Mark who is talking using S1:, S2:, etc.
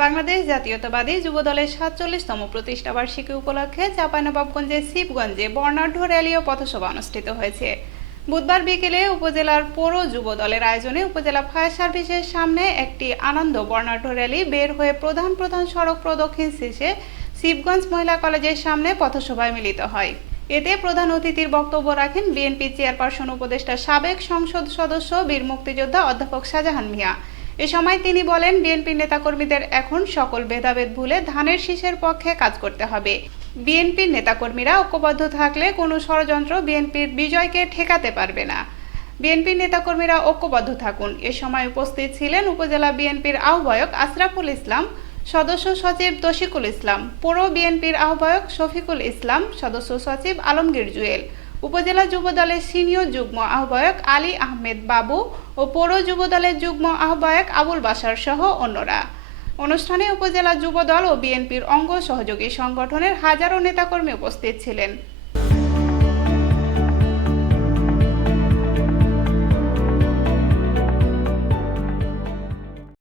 S1: বাংলাদেশ জাতীয়তাবাদী যুবদলের সাতচল্লিশতম প্রতিষ্ঠাবার্ষিকী উপলক্ষে চাঁপাইনবাবগঞ্জের শিবগঞ্জে বর্ণাঢ্য র্যালি ও পথসভা অনুষ্ঠিত হয়েছে। বুধবার বিকেলে উপজেলার পৌর যুব দলের আয়োজনে উপজেলা ফায়ার সার্ভিসের সামনে একটি আনন্দ বর্ণাঢ্য র্যালি বের হয়ে প্রধান প্রধান সড়ক প্রদক্ষিণ শেষে শিবগঞ্জ মহিলা কলেজের সামনে পথসভায় মিলিত হয়। এতে প্রধান অতিথির বক্তব্য রাখেন বিএনপি চেয়ারপারসন উপদেষ্টা সাবেক সংসদ সদস্য বীর মুক্তিযোদ্ধা অধ্যাপক শাহজাহান মিয়া। এ সময় তিনি বলেন, বিএনপি নেতাকর্মীদের এখন সকল ভেদাভেদ ভুলে ধানের শীষের পক্ষে কাজ করতে হবে। বিএনপির নেতাকর্মীরা ঐক্যবদ্ধ থাকলে কোনো ষড়যন্ত্র বিএনপির বিজয়কে ঠেকাতে পারবে না। বিএনপির নেতাকর্মীরা ঐক্যবদ্ধ থাকুন। এ সময় উপস্থিত ছিলেন উপজেলা বিএনপির আহ্বায়ক আশরাফুল ইসলাম, সদস্য সচিব তশিকুল ইসলাম, পৌর বিএনপির আহ্বায়ক শফিকুল ইসলাম, সদস্য সচিব আলমগীর জুয়েল। উপজেলা যুবদলের সিনিয়র যুগ্ম আহ্বায়ক আলী আহমেদ বাবু ও পৌর যুবদলের যুগ্ম আহ্বায়ক আবুল বাসার সহ অন্যরা। অনুষ্ঠানে উপজেলা যুবদল ও বিএনপির অঙ্গ সহযোগী সংগঠনের হাজারো নেতাকর্মী উপস্থিত ছিলেন।